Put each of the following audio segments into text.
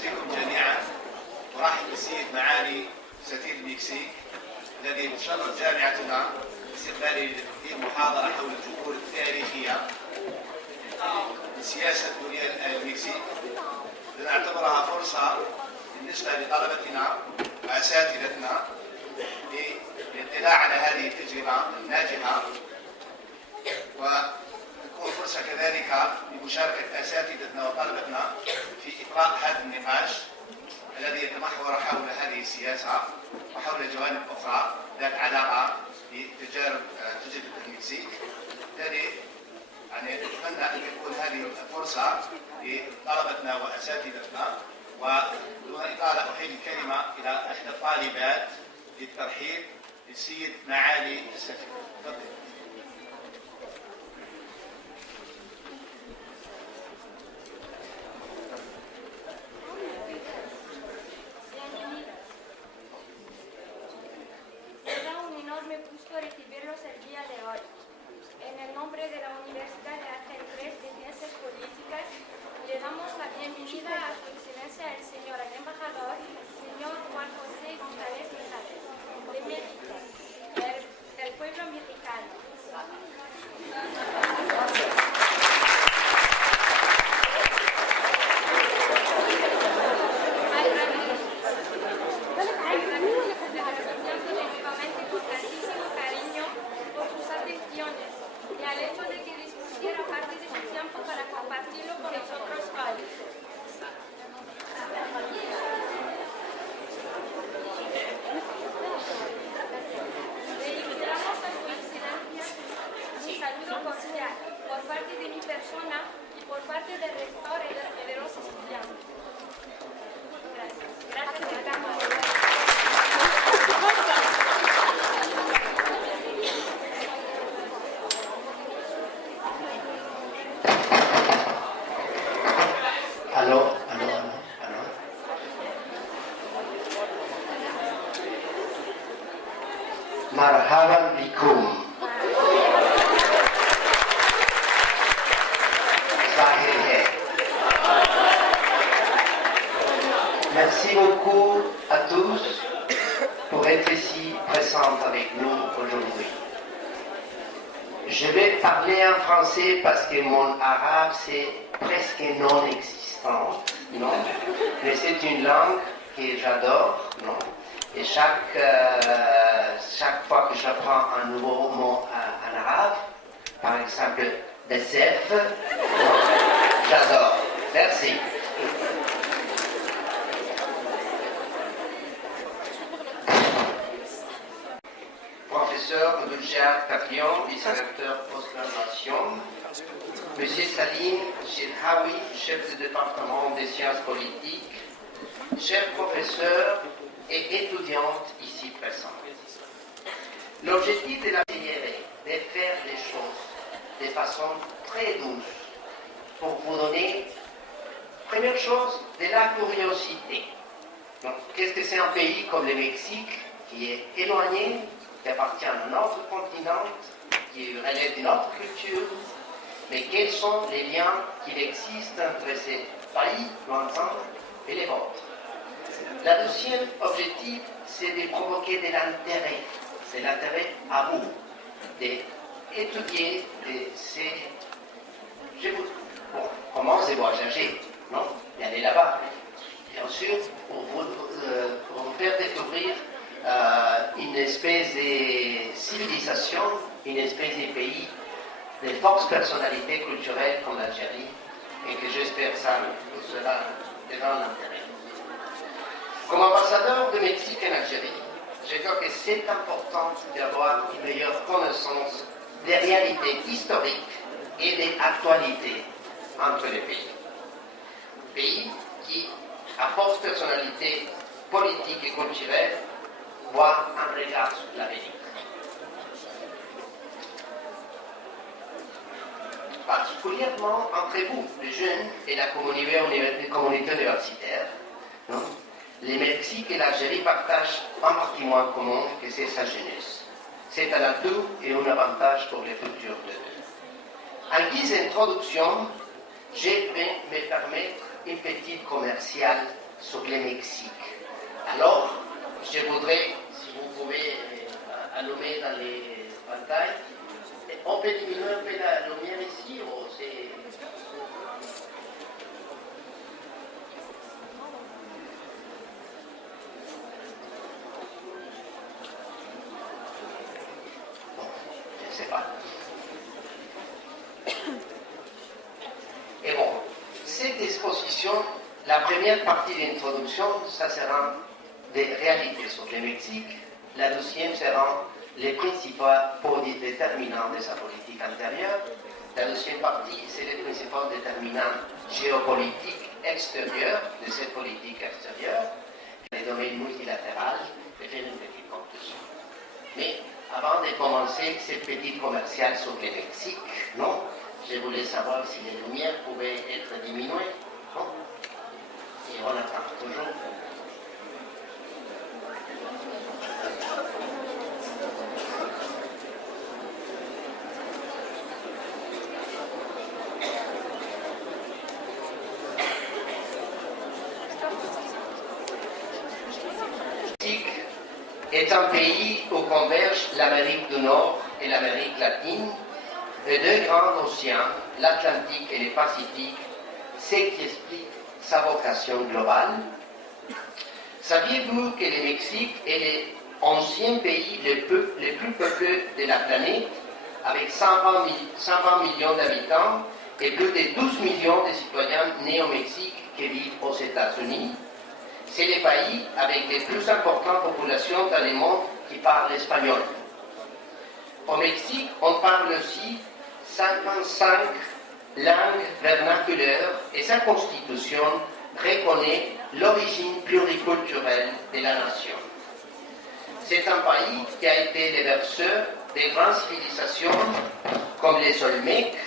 بكم جميعا. ارحب بالسيد معالي سفير المكسيك الذي تشرف جامعتنا باستقباله لتقديم محاضره حول الجذور التاريخيه لسياسه المكسيك. لنعتبرها فرصه بالنسبه لطلبتنا واساتذتنا للاطلاع على هذه التجربه الناجحه، وتكون فرصه كذلك لمشاركه اساتذتنا وطلبتنا في اطلاق هذا النقاش الذي يتمحور حول هذه السياسه وحول جوانب اخرى ذات علاقه بتجربه المكسيك. بالتالي اتمنى ان تكون هذه الفرصه لطلبتنا واساتذتنا. ودون اطاله احيل الكلمه الى احدى الطالبات للترحيب بالسيد معالي السفير. تفضل. Recibirlos el día de hoy. En el nombre de la Universidad de Ángel III de Ciencias Políticas, le damos la bienvenida a su excelencia el señor embajador, señor Juan José González Mijares, de México, del pueblo mexicano. Y al hecho de que dispusiera parte de su tiempo para compartirlo con nosotros hoy. Reiteramos a su excelencia un saludo cordial por parte de mi persona y por parte del rector y de los estudiantes. Gracias. Gracias, Cámara. مرحبا بكم. Merci beaucoup à tous pour être ici présents avec nous aujourd'hui. Je vais parler en français parce que mon arabe c'est presque non existant, non, mais c'est une langue que j'adore, non. Et chaque fois que j'apprends un nouveau mot en arabe, par exemple besef, j'adore. Merci. Professeur Moudouja Kafion, vice-recteur post-graduation, Monsieur Salim Chirhaoui, chef de département des sciences politiques, chers professeurs et étudiantes ici présentes. L'objectif de la filière est de faire les choses de façon très douce pour vous donner, première chose, de la curiosité. Donc, qu'est-ce que c'est un pays comme le Mexique qui est éloigné, qui appartient à un autre continent, qui relève d'une autre culture, mais quels sont les liens qui existent entre ces pays lointains et les vôtres? La deuxième objectif, c'est de provoquer de l'intérêt à vous, d'étudier comment c'est voyager, non? D'aller là-bas. Bien sûr, pour vous faire découvrir une espèce de civilisation, une espèce de pays, de fortes personnalités culturelles comme l'Algérie, et que j'espère ça vous sera de grand intérêt. Comme ambassadeur de Mexique en Algérie, je crois que c'est important d'avoir une meilleure connaissance des réalités historiques et des actualités entre les pays. Pays qui, à forte personnalité politique et culturelle, voient un regard sur l'Amérique. Particulièrement entre vous, les jeunes et la communauté universitaire, non? Le Mexique et l'Algérie partagent un patrimoine commun que c'est sa jeunesse. C'est un atout et un avantage pour le futur de deux. En guise d'introduction, je vais me permettre une petite commerciale sur le Mexique. Alors, je voudrais, si vous pouvez allumer dans les pantalles, on peut diminuer un peu la lumière ici ou c'est... Bon, je ne sais pas. Et bon, cette exposition, la première partie de l'introduction, ça sera des réalités sur le Mexique. La deuxième sera les principaux déterminants de sa politique intérieure. La deuxième partie, c'est les principaux déterminants géopolitiques extérieurs de cette politique extérieure, les domaines multilatéraux, et faire une petite conclusion. Mais avant de commencer cette petite commerciale sur le Mexique, non, je voulais savoir si les lumières pouvaient être diminuées. Non. Et on attend toujours. Est un pays où convergent l'Amérique du Nord et l'Amérique latine, les deux grands océans, l'Atlantique et le Pacifique, ce qui explique sa vocation globale. Saviez-vous que le Mexique est le 11e pays le plus peuplé de la planète, avec 120 millions d'habitants et plus de 12 millions de citoyens nés au Mexique qui vivent aux États-Unis? C'est le pays avec les plus importantes populations dans le monde qui parlent espagnol. Au Mexique, on parle aussi 55 langues vernaculaires et sa constitution reconnaît l'origine pluriculturelle de la nation. C'est un pays qui a été le berceau de grandes civilisations comme les Olmèques,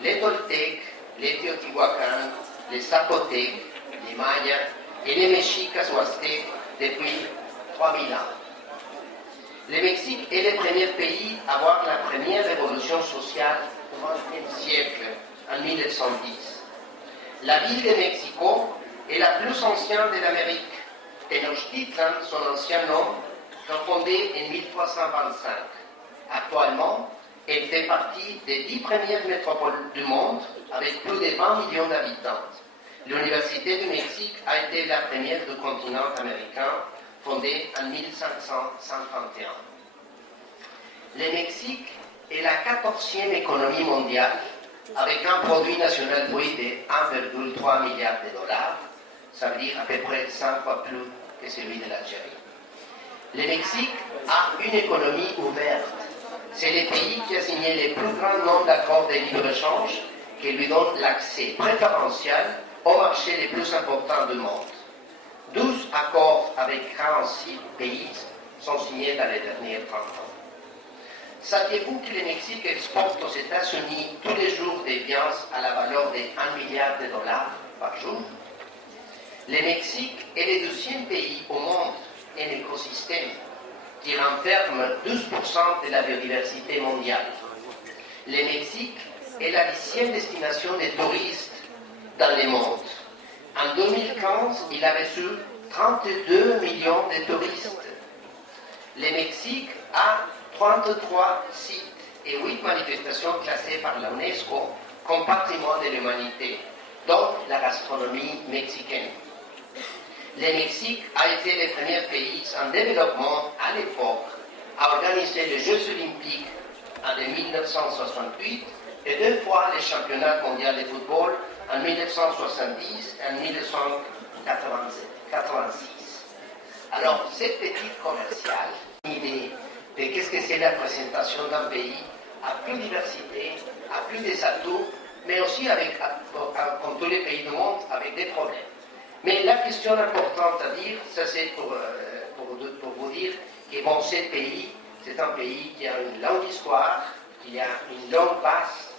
les Toltèques, les Teotihuacans, les Zapotèques, les Mayas et les Mexicas ou Aztèques depuis 3000 ans. Le Mexique est le premier pays à avoir la première révolution sociale au XXe siècle, en 1910. La ville de Mexico est la plus ancienne de l'Amérique. Tenochtitlan, son ancien nom, fondée en 1325. Actuellement, elle fait partie des 10 premières métropoles du monde avec plus de 20 millions d'habitants. L'Université du Mexique a été la première du continent américain, fondée en 1551. Le Mexique est la 14e économie mondiale, avec un produit national brut de 1,3 milliard de dollars, ça veut dire à peu près 5 fois plus que celui de l'Algérie. Le Mexique a une économie ouverte. C'est le pays qui a signé le plus grand nombre d'accords de libre-échange qui lui donnent l'accès préférentiel aux marchés les plus importants du monde. 12 accords avec 46 pays sont signés dans les derniers 30 ans. Saviez-vous que le Mexique exporte aux États-Unis tous les jours des biens à la valeur de 1 milliard de dollars par jour? Le Mexique est le 12e pays au monde en écosystème qui renferme 12% de la biodiversité mondiale. Le Mexique est la 10e destination des touristes dans le monde. En 2015, il a reçu 32 millions de touristes. Le Mexique a 33 sites et 8 manifestations classées par l'UNESCO comme patrimoine de l'humanité, dont la gastronomie mexicaine. Le Mexique a été le premier pays en développement à l'époque à organiser les Jeux olympiques en 1968 et 2 fois les championnats mondiaux de football en 1970 et en 1986. Alors, cette petite commerciale, une idée de qu'est-ce que c'est la présentation d'un pays à plus de diversité, à plus des atouts, mais aussi avec, comme tous les pays du monde, avec des problèmes. Mais la question importante à dire, ça c'est pour vous dire que bon, ce pays, c'est un pays qui a une longue histoire, qui a une longue base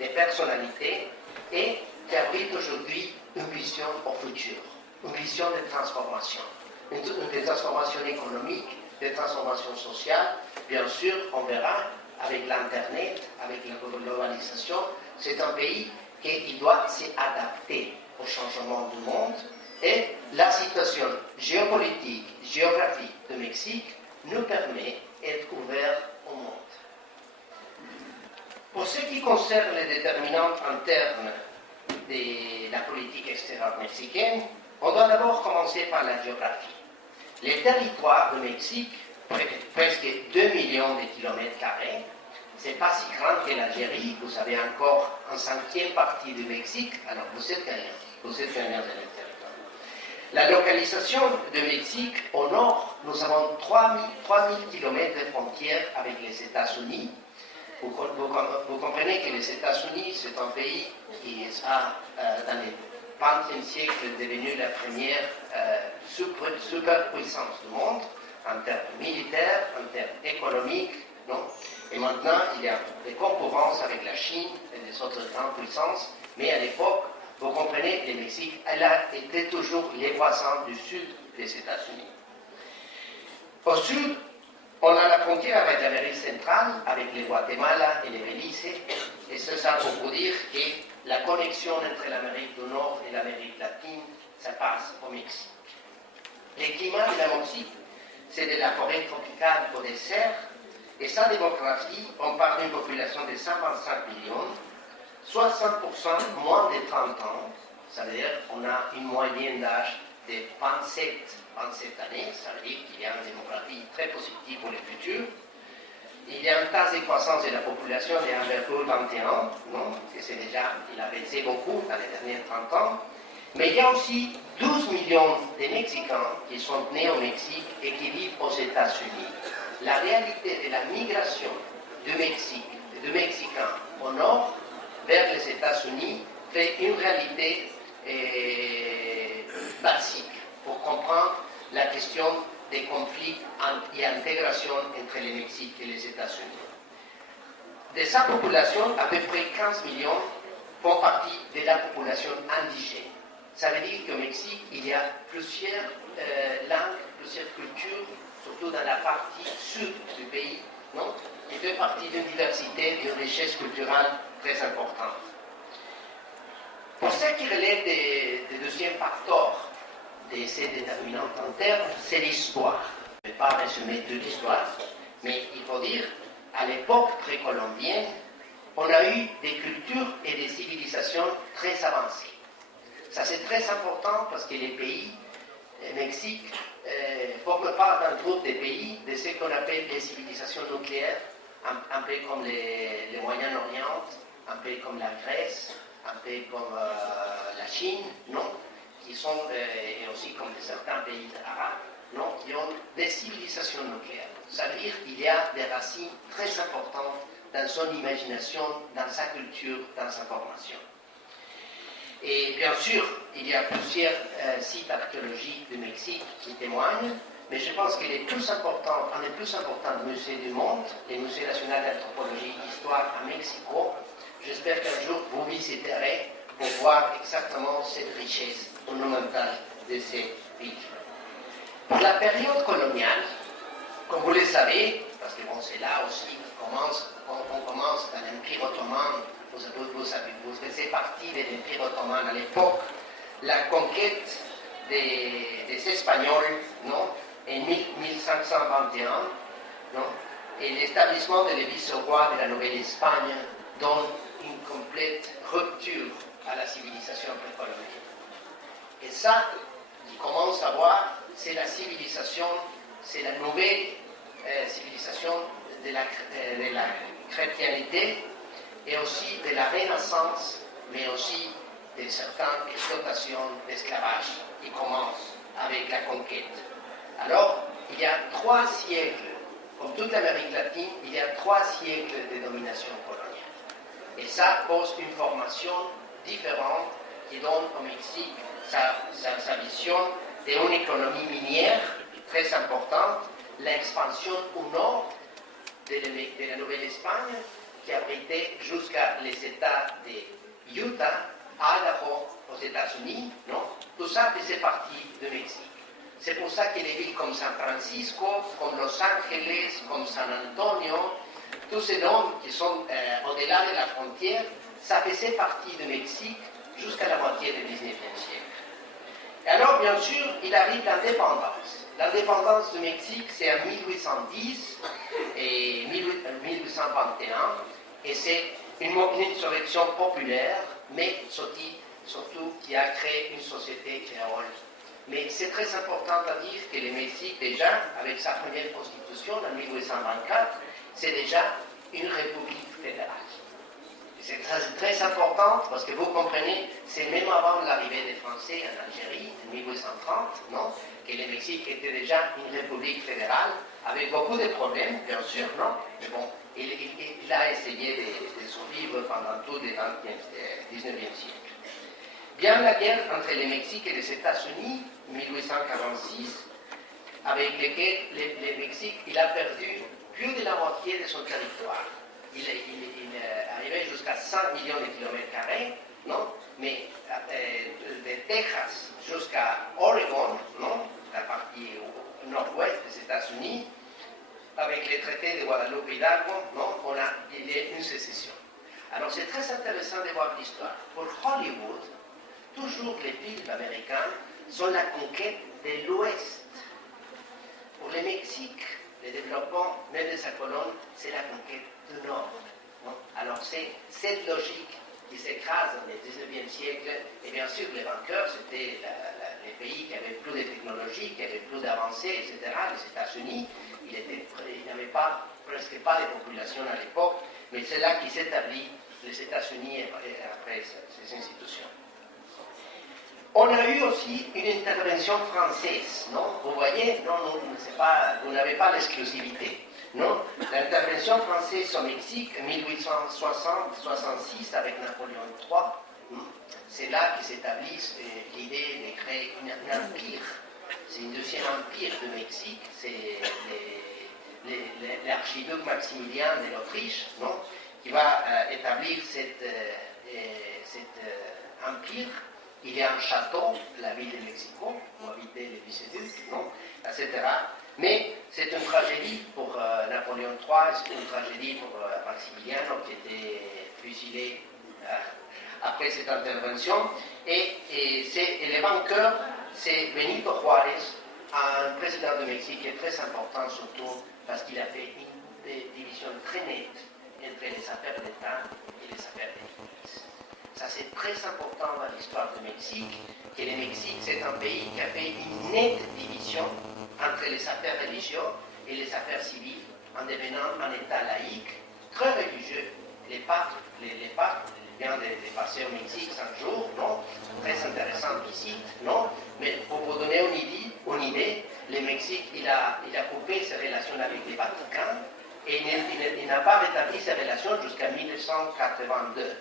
de personnalités et qui abrite aujourd'hui une vision au futur, une vision de transformation, une transformation économique, de transformation sociale. Bien sûr, on verra avec l'Internet, avec la globalisation, c'est un pays qui doit s'adapter au changement du monde Et la situation géopolitique, géographique du Mexique nous permet d'être ouverts au monde. Pour ce qui concerne les déterminants internes de la politique extérieure mexicaine, on doit d'abord commencer par la géographie. Les territoires du Mexique, presque 2 millions de kilomètres carrés, c'est pas si grand que l'Algérie, vous avez encore une cinquième partie du Mexique, alors vous êtes gagnant de l'extérieur. La localisation du Mexique, au nord, nous avons 3000 km de frontières avec les États-Unis. Vous comprenez que les États-Unis, c'est un pays qui est dans le XXe siècle devenu la première superpuissance du monde, en termes militaires, en termes économiques, non? Et maintenant, il y a des concurrences avec la Chine et les autres grandes puissances, mais à l'époque, vous comprenez, le Mexique, elle a été toujours les voisins du sud des États-Unis. Au sud, on a la frontière avec l'Amérique centrale, avec le Guatemala et le Belize, et c'est ça pour vous dire que la connexion entre l'Amérique du Nord et l'Amérique latine, ça passe au Mexique. Le climat de la Mexique, c'est de la forêt tropicale au désert, et sa démographie, on parle d'une population de 125 millions, 60% moins de 30 ans, ça veut dire qu'on a une moyenne d'âge de 27 années, ça veut dire qu'il y a une démographie très positive pour le futur. Il y a un taux de croissance de la population de 1,21, non? C'est déjà, il a baissé beaucoup dans les derniers 30 ans. Mais il y a aussi 12 millions de Mexicains qui sont nés au Mexique et qui vivent aux États-Unis. La réalité de la migration du Mexique, de Mexicains au nord vers les États-Unis fait une réalité basique pour comprendre la question des conflits et intégration entre le Mexique et les États-Unis. De sa population, à peu près 15 millions font partie de la population indigène. Ça veut dire qu'au Mexique, il y a plusieurs langues, plusieurs cultures, surtout dans la partie sud du pays, non? Et deux parties d'une diversité, d'une richesse culturelle très importante. Pour ce qui relève des deuxièmes facteurs de ces déterminants internes, c'est l'histoire. Je ne vais pas résumer toute l'histoire, mais il faut dire, à l'époque précolombienne, on a eu des cultures et des civilisations très avancées. Ça c'est très important parce que les pays, le Mexique, forment part d'un groupe de pays de ce qu'on appelle les civilisations nucléaires, un peu comme le Moyen-Orient, un peu comme la Grèce, un peu comme la Chine, non? Qui sont, et aussi comme certains pays arabes, non? Qui ont des civilisations nucléaires. Ça veut dire qu'il y a des racines très importantes dans son imagination, dans sa culture, dans sa formation. Et bien sûr, il y a plusieurs sites archéologiques du Mexique qui témoignent, mais je pense que un des plus importants musées du monde, le Musée national d'anthropologie et d'histoire à Mexico, j'espère qu'un jour vous visiterez pour voir exactement cette richesse monumentale de ces pays. Pour la période coloniale, comme vous le savez, parce que bon, c'est là aussi qu'on commence dans l'Empire ottoman, vous faisiez partie de l'Empire ottoman à l'époque, la conquête des Espagnols, non, en 1521, non, et l'établissement de vice-roi de la Nouvelle-Espagne donne une complète rupture à la civilisation précolombienne. Et ça, il commence à voir, c'est la civilisation, c'est la nouvelle civilisation de la chrétienté et aussi de la Renaissance, mais aussi de certaines exploitations d'esclavage qui commencent avec la conquête. Alors, il y a 3 siècles, comme toute l'Amérique latine, il y a 3 siècles de domination coloniale. Et ça pose une formation différente qui donne au Mexique sa vision d'une économie minière très importante, l'expansion au nord de la Nouvelle-Espagne qui abritait jusqu'à les États de Utah, Idaho, aux États-Unis, non? Tout ça faisait partie du Mexique. C'est pour ça que les villes comme San Francisco, comme Los Angeles, comme San Antonio, tous ces noms qui sont au-delà de la frontière, ça faisait partie du Mexique jusqu'à la moitié du XIXe siècle. Et alors, bien sûr, il arrive l'indépendance. L'indépendance du Mexique, c'est en 1810 et 1821, et c'est une insurrection populaire, mais surtout qui a créé une société créole. Mais c'est très important à dire que le Mexique, déjà, avec sa première constitution en 1824, c'est déjà une république fédérale. C'est très important parce que vous comprenez, c'est même avant l'arrivée des Français en Algérie, en 1830, non, que le Mexique était déjà une république fédérale, avec beaucoup de problèmes, bien sûr, non, mais bon, il a essayé de survivre pendant tout le 19e siècle. Bien la guerre entre le Mexique et les États-Unis, 1846, avec lequel le Mexique il a perdu plus de la moitié de son territoire. Il arrivait jusqu'à 100 millions de kilomètres carrés, non? Mais de Texas jusqu'à Oregon, non? La partie au nord-ouest des États-Unis, avec les traités de Guadalupe Hidalgo, non? Il y a une sécession. Alors c'est très intéressant de voir l'histoire. Pour Hollywood, toujours les films américains sont la conquête de l'Ouest. Pour le Mexique, le développement, même de sa colonne, c'est la conquête du Nord. Non? Alors c'est cette logique qui s'écrase dans le 19e siècle, et bien sûr les vainqueurs, c'était les pays qui avaient plus de technologie, qui avaient plus d'avancées, etc. Les États-Unis, il n'y avait presque pas de population à l'époque, mais c'est là qu'il s'établit les États-Unis après ces institutions. On a eu aussi une intervention française, non? Vous voyez, non, vous n'avez pas l'exclusivité, non? L'intervention française au Mexique, 1860-66, avec Napoléon III, c'est là qu'il s'établit l'idée de créer un empire. C'est un deuxième empire de Mexique, c'est l'archiduc Maximilien de l'Autriche, non? Qui va établir cet empire. Il y a un château, la ville de Mexico, où habitaient les vice-ducs, etc. Mais c'est une tragédie pour Napoléon III, c'est une tragédie pour Maximiliano qui était fusillé après cette intervention. Et les vainqueurs, c'est Benito Juárez, un président du Mexique qui est très important, surtout parce qu'il a fait une division très nette entre les affaires d'État et les affaires d'Église. Ça, c'est très important dans l'histoire du Mexique, que le Mexique, c'est un pays qui a fait une nette division entre les affaires religieuses et les affaires civiles, en devenant un État laïque, très religieux. Les papes viennent de passer au Mexique 5 jours, non? Très intéressante visite, non? Mais pour vous donner une idée, le Mexique, il a coupé ses relations avec le Vatican et il n'a pas rétabli ses relations jusqu'à 1982.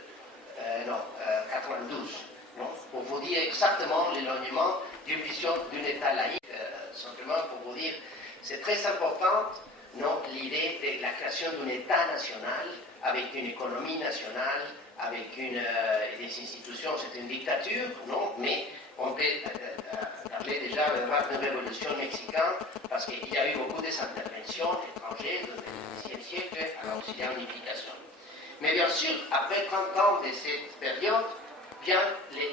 92, non? Pour vous dire exactement l'éloignement d'une vision d'un État laïque, simplement pour vous dire, c'est très important, non, l'idée de la création d'un État national avec une économie nationale, avec des institutions, c'est une dictature, non, mais on peut parler déjà de révolution mexicaine parce qu'il y a eu beaucoup d'interventions étrangères du XXe siècle, alors il y a une implication. Mais bien sûr, après 30 ans de cette période, vient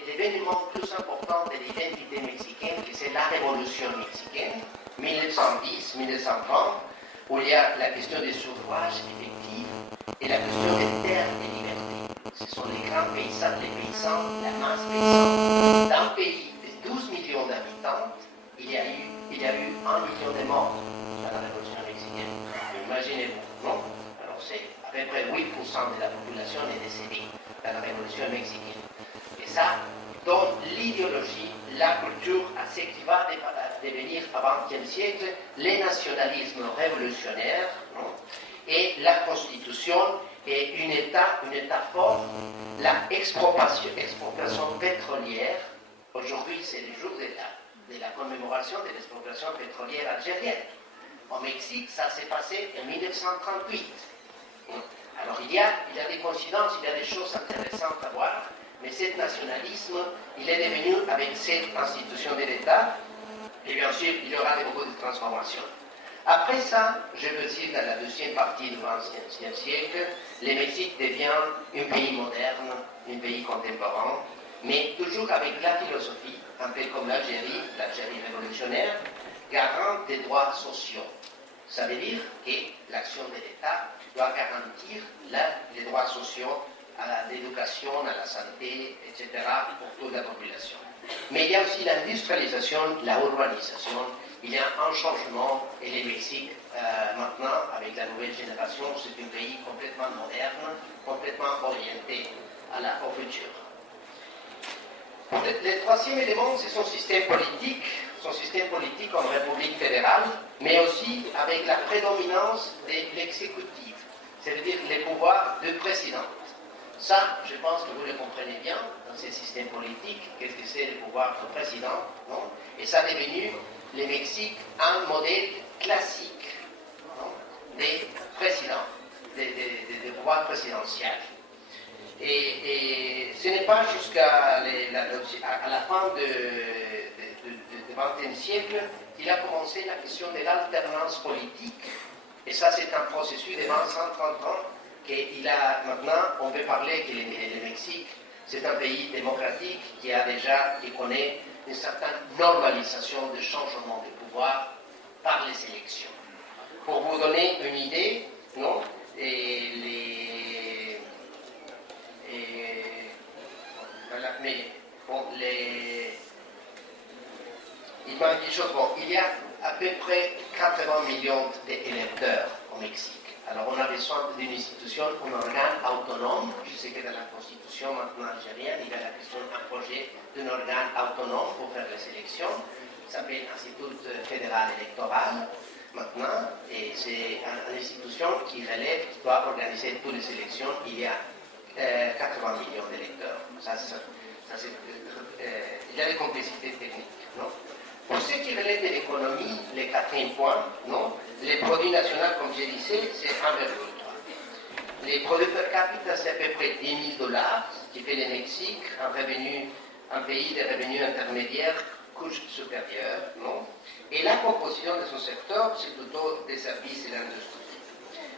l'événement plus important de l'identité mexicaine, qui c'est la révolution mexicaine, 1910-1930, où il y a la question des suffrages effectifs et la question des terres de liberté. Ce sont les grands paysans, la masse paysane. D'un pays de 12 millions d'habitants, il y a eu 1 million de morts dans la révolution mexicaine. Imaginez-vous, non? Alors c'est à peu près 8% de la population est décédée dans la révolution mexicaine. Et ça donne l'idéologie, la culture à ce qui va devenir au XXe siècle le nationalisme révolutionnaire, non? Et la constitution et un État fort, la expropriation pétrolière. Aujourd'hui, c'est le jour de la commémoration de l'expropriation pétrolière algérienne. Au Mexique, ça s'est passé en 1938. Alors il y a des coïncidences, il y a des choses intéressantes à voir, mais ce nationalisme, il est devenu avec cette institution de l'État, et bien sûr, il y aura beaucoup de transformations. Après ça, je veux dire, dans la deuxième partie du XXe siècle, le Mexique devient un pays moderne, un pays contemporain, mais toujours avec la philosophie, un peu comme l'Algérie révolutionnaire, garante des droits sociaux. Ça veut dire que l'action de l'État doit garantir les droits sociaux à l'éducation, à la santé, etc., pour toute la population. Mais il y a aussi l'industrialisation, la urbanisation, il y a un changement, et le Mexique, maintenant, avec la nouvelle génération, c'est un pays complètement moderne, complètement orienté au futur. Le troisième élément, c'est son système politique en République fédérale, mais aussi avec la prédominance de l'exécutif, c'est-à-dire les pouvoirs du président. Ça, je pense que vous le comprenez bien dans ces systèmes politiques, qu'est-ce que c'est le pouvoir du président, non? Et ça est devenu, le Mexique, un modèle classique, non? Des présidents, des pouvoirs présidentiels. Et ce n'est pas jusqu'à la fin du XXe siècle qu'il a commencé la question de l'alternance politique. Et ça, c'est un processus de 130 ans maintenant, on peut parler que le Mexique, c'est un pays démocratique qui connaît une certaine normalisation de changement de pouvoir par les élections. Pour vous donner une idée, non, voilà, mais bon, il y a à peu près 80 millions d'électeurs au Mexique. Alors on a besoin d'une institution, un organe autonome. Je sais que dans la constitution maintenant algérienne, il y a la question d'un projet d'un organe autonome pour faire les élections. Ça s'appelle Institut fédéral électoral maintenant, et c'est une institution qui relève, qui doit organiser toutes les élections. Il y a 80 millions d'électeurs. Il y a des complexités techniques. Non? Pour ce qui relève de l'économie, le quatrième point, non, les produits nationaux, comme je disais, c'est 1,3. Les produits per capita, c'est à peu près $10 000, ce qui fait le Mexique un pays de revenus intermédiaires, couche supérieure, non. Et la composition de son secteur, c'est plutôt des services et l'industrie.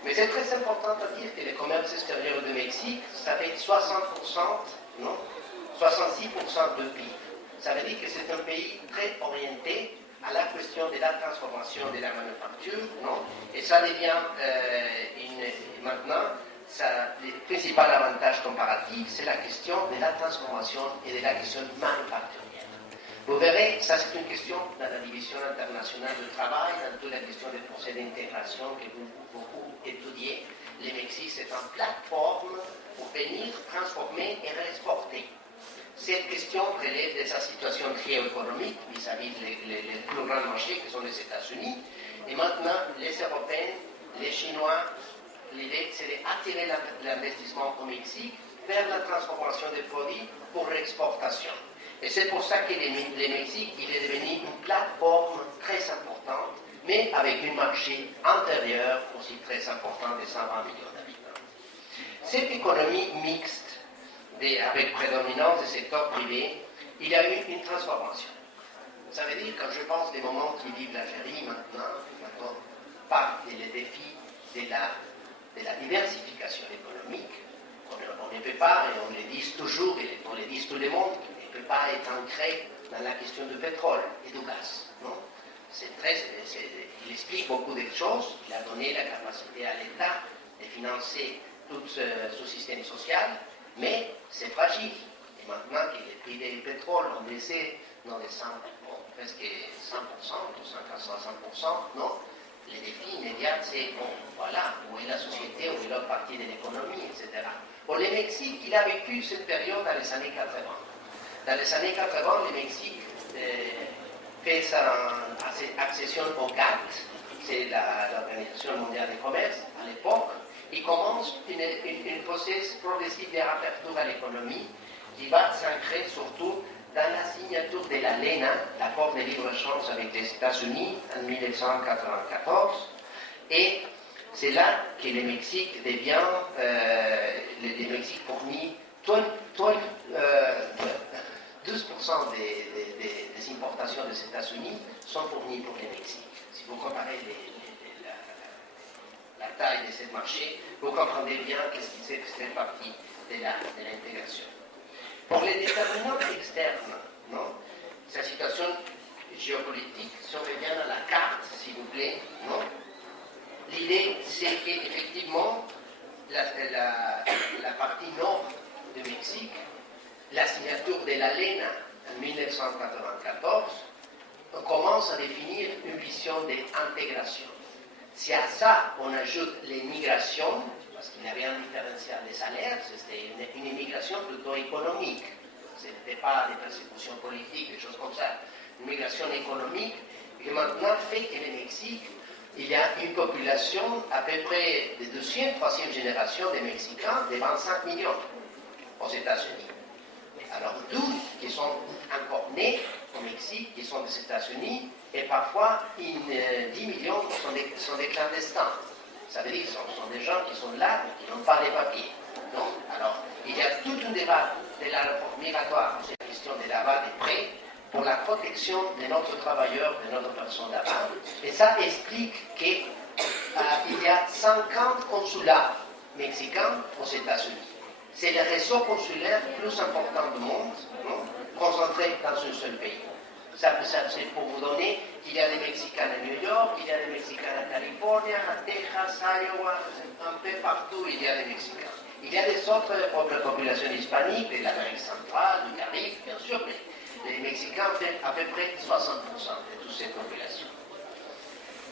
Mais c'est très important de dire que le commerce extérieur du Mexique, ça fait 60%, non, 66% de PIB. Ça veut dire que c'est un pays très orienté à la question de la transformation de la manufacture, non? Et ça devient maintenant, le principal avantage comparatif, c'est la question de la transformation et de la question manufacturière. Vous verrez, ça c'est une question dans la division internationale du travail, dans toute la question des procès d'intégration que vous beaucoup étudiez. Le Mexique, c'est une plateforme pour venir transformer et réexporter. Cette question relève de sa situation géoéconomique vis-à-vis les plus grands marchés qui sont les États-Unis. Et maintenant, les Européens, les Chinois, l'idée c'est d'attirer l'investissement au Mexique vers la transformation des produits pour l'exportation. Et c'est pour ça que le Mexique il est devenu une plateforme très importante, mais avec un marché intérieur aussi très important de 120 millions d'habitants. Cette économie mixte, avec prédominance du secteur privé, il y a eu une transformation. Ça veut dire, quand je pense des moments qui vivent l'Algérie maintenant, par les défis de la diversification économique, on ne peut pas, et on le dit toujours, et on le dit tout le monde, on ne peut pas être ancré dans la question du pétrole et du gaz. Non? Il explique beaucoup de choses, il a donné la capacité à l'État de financer tout ce système social, mais c'est fragile. Et maintenant que les prix du pétrole ont baissé dans les presque 100%, ou 100%, non, les défis immédiats, c'est bon, voilà, où est la société, où est l'autre partie de l'économie, etc. Pour le Mexique, il a vécu cette période dans les années 80. Dans les années 80, le Mexique fait sa accession au GATT, c'est l'Organisation mondiale du commerce, à l'époque. Il commence une processus progressif de réaperture à l'économie qui va s'ancrer surtout dans la signature de la LENA, l'accord de libre-échange avec les États-Unis en 1994. Et c'est là que le Mexique devient, le Mexique fournit 12% des importations des États-Unis sont fournies pour le Mexique. Si vous comparez la taille de ce marché, vous comprendrez bien qu'est-ce qui fait partie de l'intégration. Pour les déterminants externe, non? Sa situation géopolitique, si on revient à la carte, s'il vous plaît, non? L'idée, c'est qu'effectivement, la partie nord du Mexique, la signature de l'ALENA en 1994, commence à définir une vision d'intégration. Si à ça, on ajoute l'immigration, parce qu'il n'y avait un différentiel des salaires, c'était une immigration plutôt économique. Ce n'était pas des persécutions politiques, des choses comme ça. Une migration économique qui maintenant fait que le Mexique, il y a une population à peu près de deuxième, troisième génération de Mexicains de 25 millions aux États-Unis. Alors 12 qui sont encore nés au Mexique, qui sont des États-Unis, et parfois 10 millions sont des clandestins. Ça veut dire que ce sont des gens qui sont là, mais qui n'ont pas les papiers. Non. Alors, il y a tout un débat de la réforme migratoire, c'est la question de là-bas, des prêts, pour la protection de notre travailleur, de notre personne là-bas. Et ça explique qu'il y a 50 consulats mexicains aux États-Unis. C'est le réseau consulaire le plus important du monde, non, concentré dans un seul pays. Ça, c'est pour vous donner qu'il y a des Mexicains à New York, il y a des Mexicains à Californie, à Texas, à Iowa, un peu partout il y a des Mexicains. Il y a des autres populations hispaniques, de l'Amérique centrale, du Caribe, bien sûr, mais les Mexicains font à peu près 60% de toute cette population.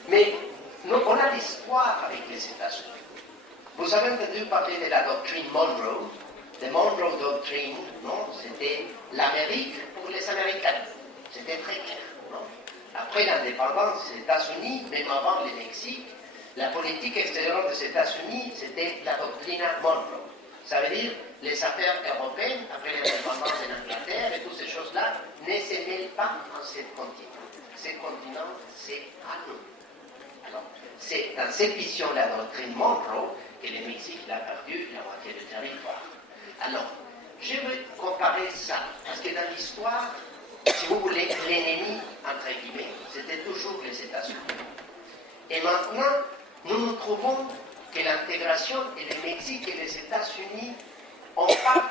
Mais nous, on a l'histoire avec les États-Unis. Vous avez entendu parler de la doctrine Monroe. La Monroe Doctrine, non, c'était l'Amérique pour les Américains. C'était très clair. Non? Après l'indépendance des États-Unis, même avant le Mexique, la politique extérieure des États-Unis, c'était la doctrine Monroe. Ça veut dire les affaires européennes, après l'indépendance de l'Angleterre et toutes ces choses-là, ne se mêlent pas en ce continent. Ce continent, c'est à nous. Alors, c'est dans cette vision, la doctrine Monroe, que le Mexique a perdu la moitié du territoire. Alors, je veux comparer ça, parce que dans l'histoire, si vous voulez, l'ennemi, entre guillemets, c'était toujours les États-Unis. Et maintenant, nous trouvons que l'intégration et le Mexique et les États-Unis, on parle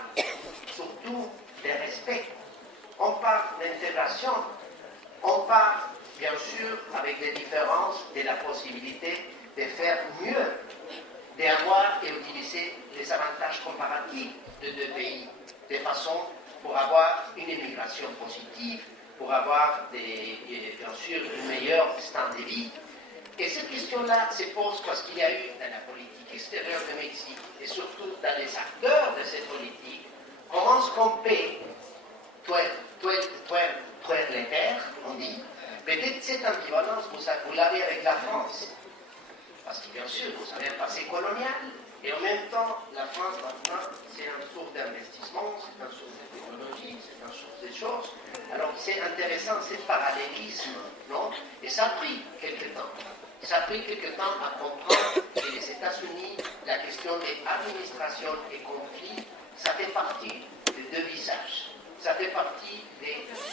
surtout de respect, on parle d'intégration, on parle, bien sûr, avec des différences, de la possibilité de faire mieux, d'avoir et utiliser les avantages comparatifs de deux pays, de façon pour avoir une immigration positive, pour avoir, bien sûr, un meilleur standard de vie. Et cette question-là se pose parce qu'il y a eu dans la politique extérieure du Mexique, et surtout dans les acteurs de cette politique, comment est-ce qu'on peut tuer les terres, on dit. Peut-être cette ambivalence, vous l'avez avec la France. Parce que bien sûr, vous avez un passé colonial, et en même temps, la France maintenant, c'est une source d'investissement, c'est une source de technologie, c'est une source de choses. Alors c'est intéressant, ce parallélisme, non? Et ça a pris quelque temps. Ça a pris quelque temps à comprendre que les États-Unis, la question des administrations et conflits, ça fait partie des deux visages. Ça fait partie de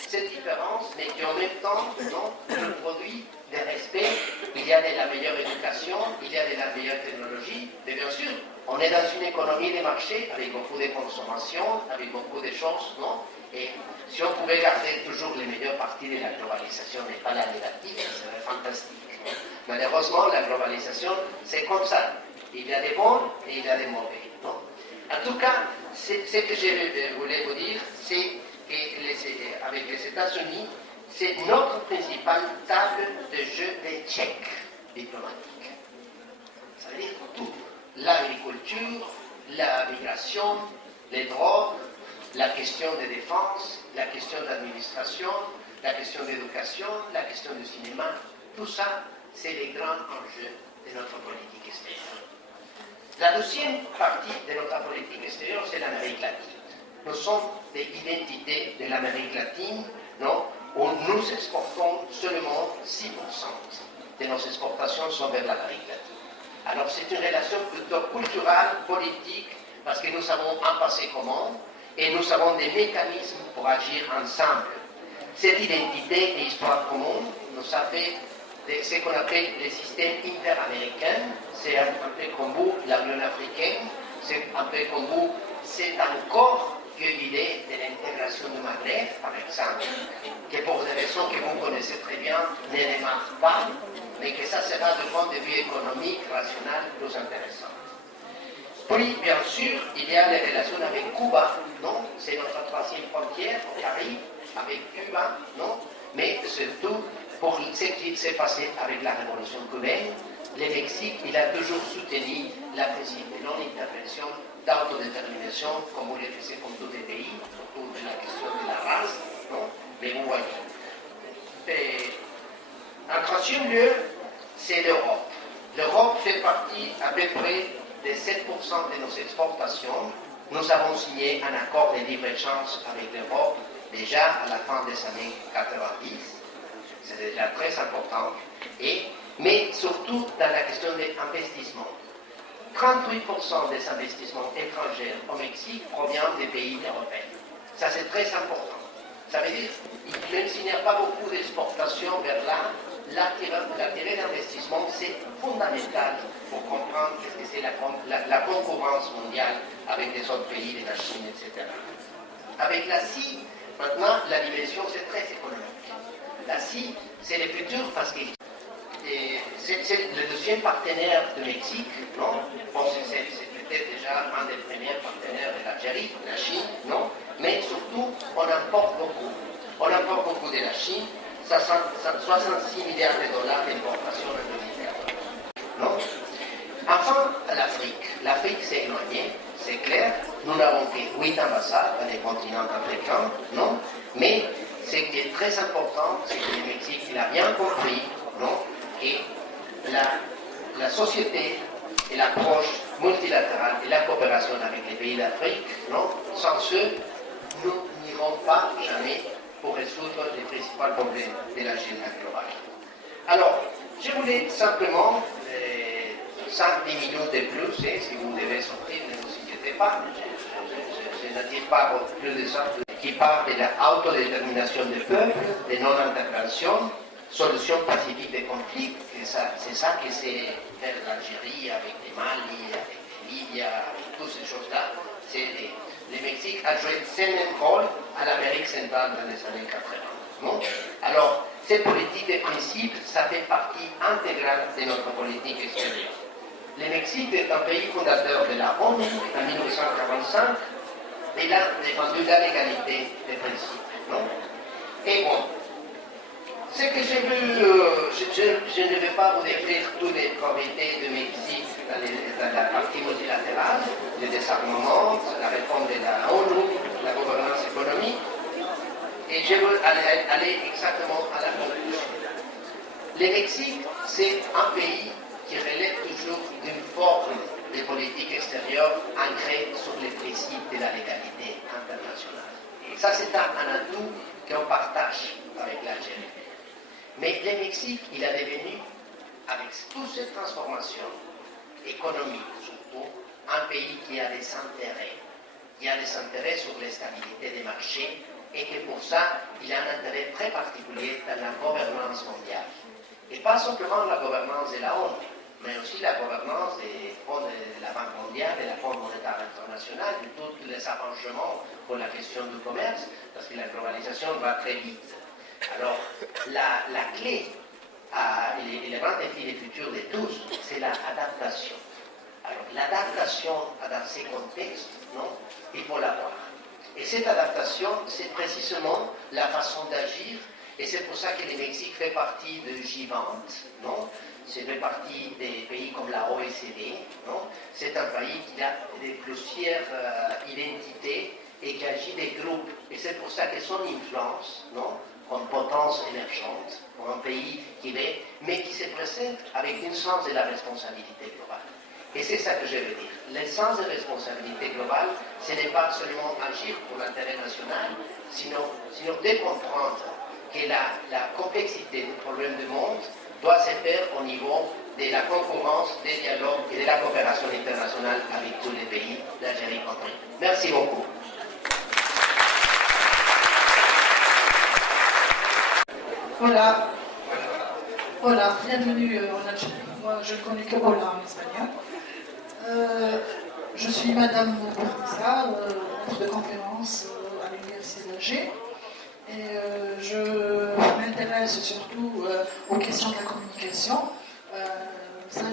cette différence, mais qui en même temps, non, le produit de respect. Il y a de la meilleure éducation, il y a de la meilleure technologie, mais bien sûr, on est dans une économie de marché avec beaucoup de consommation, avec beaucoup de choses, non? Et si on pouvait garder toujours les meilleures parties de la globalisation, mais pas la négative, ça serait fantastique. Malheureusement, la globalisation, c'est comme ça. Il y a des bons et il y a des mauvais, non? En tout cas, ce que je voulais vous dire, c'est qu'avec les États-Unis, c'est notre principale table de jeu d'échecs diplomatiques. Ça veut dire tout. L'agriculture, la migration, les drogues, la question de défense, la question d'administration, la question d'éducation, la question du cinéma. Tout ça, c'est les grands enjeux de notre politique extérieure. La deuxième partie de notre politique extérieure, c'est l'Amérique latine. Nous sommes des identités de l'Amérique latine, non, où nous exportons seulement 6% de nos exportations sont vers l'Amérique latine. Alors c'est une relation plutôt culturelle, politique, parce que nous avons un passé commun et nous avons des mécanismes pour agir ensemble. Cette identité et histoire commune nous a fait ce qu'on appelle les systèmes interaméricains. C'est un peu comme vous, l'Union africaine, c'est un peu comme vous, c'est encore que l'idée de l'intégration du Maghreb, par exemple, qui pour des raisons que vous connaissez très bien, ne démarre pas, mais que ça sera du point de vue économique, rationnel, plus intéressant. Puis, bien sûr, il y a les relations avec Cuba, non? C'est notre troisième frontière au Caraïbe, avec Cuba, non? Mais surtout, pour ce qui s'est passé avec la révolution cubaine, le Mexique, il a toujours soutenu la principe de non-intervention, d'autodétermination, comme vous le faisiez comme tous les pays, autour de la question de la race, non? Mais vous voyez. Et, en troisième lieu, c'est l'Europe. L'Europe fait partie à peu près de 7% de nos exportations. Nous avons signé un accord de libre-échange avec l'Europe déjà à la fin des années 90. C'est déjà très important. Mais surtout dans la question de l'investissement. 38% des investissements étrangers au Mexique proviennent des pays européens. Ça, c'est très important. Ça veut dire que même s'il n'y a pas beaucoup d'exportations vers là, l'intérêt d'investissement, c'est fondamental pour comprendre ce que c'est la concurrence mondiale avec les autres pays, de la Chine, etc. Avec l'Asie, maintenant, la dimension, c'est très économique. L'Asie, c'est le futur parce que c'est le deuxième partenaire du Mexique, non? Bon, c'est peut-être déjà un des premiers partenaires de l'Algérie, la Chine, non? Mais surtout, on importe beaucoup. On importe beaucoup de la Chine, 66 milliards de dollars d'importation en 2014. Non? Enfin, l'Afrique. L'Afrique s'est éloignée, c'est clair. Nous n'avons que 8 ambassades dans les continents africains, non? Mais ce qui est très important, c'est que le Mexique, il a bien compris, non? Et la société et l'approche multilatérale et la coopération avec les pays d'Afrique, non? Sans eux, nous n'irons pas jamais pour résoudre les principaux problèmes de l'agenda globale. Alors, je voulais simplement 5-10 minutes de plus, et si vous devez sortir, ne vous inquiétez pas, je ne dis pas plus de ça, qui parle de l'autodétermination des peuples, de non-intervention, solution pacifique des conflits, c'est ça que c'est faire l'Algérie avec le Mali, avec la Libye, avec toutes ces choses-là. Le Mexique a joué ce même rôle à l'Amérique centrale dans les années 80. Non? Alors, cette politique de principe, ça fait partie intégrale de notre politique extérieure. Le Mexique est un pays fondateur de la ONU en 1945, et il a défendu la légalité des principes. Non? Et bon, ce que je ne vais pas vous décrire toutes les priorités du Mexique dans la partie multilatérale, le désarmement, la réforme de la ONU, la gouvernance économique, et je veux aller exactement à la conclusion. Le Mexique, c'est un pays qui relève toujours d'une forme de politique extérieure ancrée sur les principes de la légalité internationale. Et ça, c'est un atout qu'on partage avec l'Algérie. Mais le Mexique, il a devenu, avec toutes ces transformations économiques surtout, un pays qui a des intérêts. Il a des intérêts sur la stabilité des marchés et que pour ça, il a un intérêt très particulier dans la gouvernance mondiale. Et pas simplement la gouvernance de la ONU, mais aussi la gouvernance de la Banque mondiale, de la Fonds monétaire international, de tous les arrangements pour la question du commerce, parce que la globalisation va très vite. Alors, la clé et le grand défi du futur de tous, c'est l'adaptation. Alors, l'adaptation dans ces contextes, non, il faut l'avoir. Et cette adaptation, c'est précisément la façon d'agir, et c'est pour ça que le Mexique fait partie de G20, non? C'est fait partie des pays comme la OECD, non? C'est un pays qui a plusieurs identités et qui agit des groupes. Et c'est pour ça que son influence, non, comme potence émergente, pour un pays qui l'est, mais qui se présente avec un sens de la responsabilité globale. Et c'est ça que je veux dire. Le sens de responsabilité globale, ce n'est pas seulement agir pour l'intérêt national, sinon de comprendre que la complexité du problème du monde doit se faire au niveau de la concurrence, des dialogues et de la coopération internationale avec tous les pays, l'Algérie compris. Merci beaucoup. Voilà. Voilà, bienvenue en Algérie. Moi, je ne connais que Hola en espagnol. Je suis Madame Bourissa, maître de conférence à l'Université d'Alger. Et je m'intéresse surtout aux questions de la communication,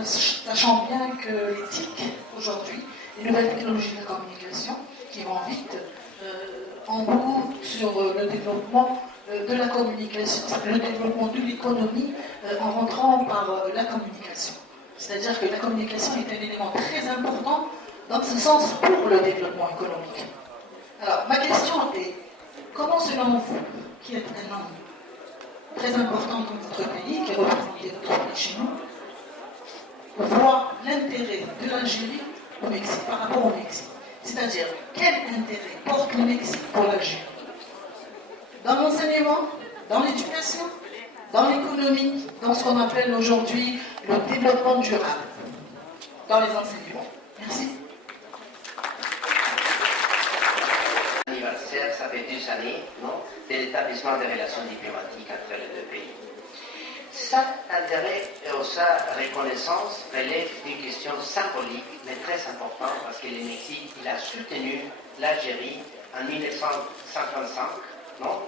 sachant bien que l'éthique, aujourd'hui, les nouvelles technologies de la communication, qui vont vite, embout sur le développement de la communication, le développement de l'économie en rentrant par la communication. C'est-à-dire que la communication est un élément très important dans ce sens pour le développement économique. Alors, ma question est, comment selon vous, qui êtes un homme très important dans votre pays, qui représente votre pays chez nous, voit l'intérêt de l'Algérie au Mexique, par rapport au Mexique? C'est-à-dire, quel intérêt porte le Mexique pour l'Algérie? Dans l'enseignement, dans l'éducation, dans l'économie, dans ce qu'on appelle aujourd'hui le développement durable, dans les enseignements. Merci. L'anniversaire, ça fait 2 années, non, de l'établissement des relations diplomatiques entre les deux pays. Cet intérêt et sa reconnaissance relève d'une question symbolique, mais très importante, parce que le Mexique, il a soutenu l'Algérie en 1955, non,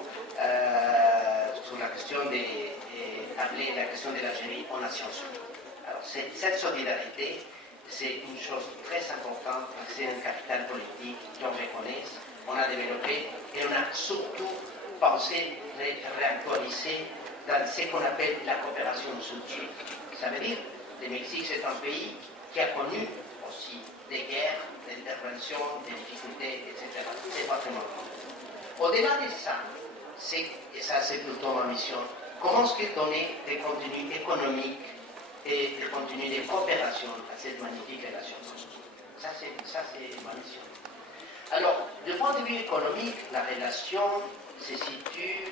sur la question d'appeler la question de l'Algérie aux Nations Unies. Alors, cette solidarité, c'est une chose très importante, parce que c'est un capital politique qu'on reconnaît, on a développé et on a surtout pensé réactualiser dans ce qu'on appelle la coopération sud-sud. Ça veut dire que le Mexique, c'est un pays qui a connu aussi des guerres, des interventions, des difficultés, etc. C'est pas très normal. Au-delà de ça, et ça c'est plutôt ma mission, comment est-ce que donner des contenus économiques et des contenus de coopération à cette magnifique relation? Ça c'est ma mission. Alors, du point de vue économique, la relation se situe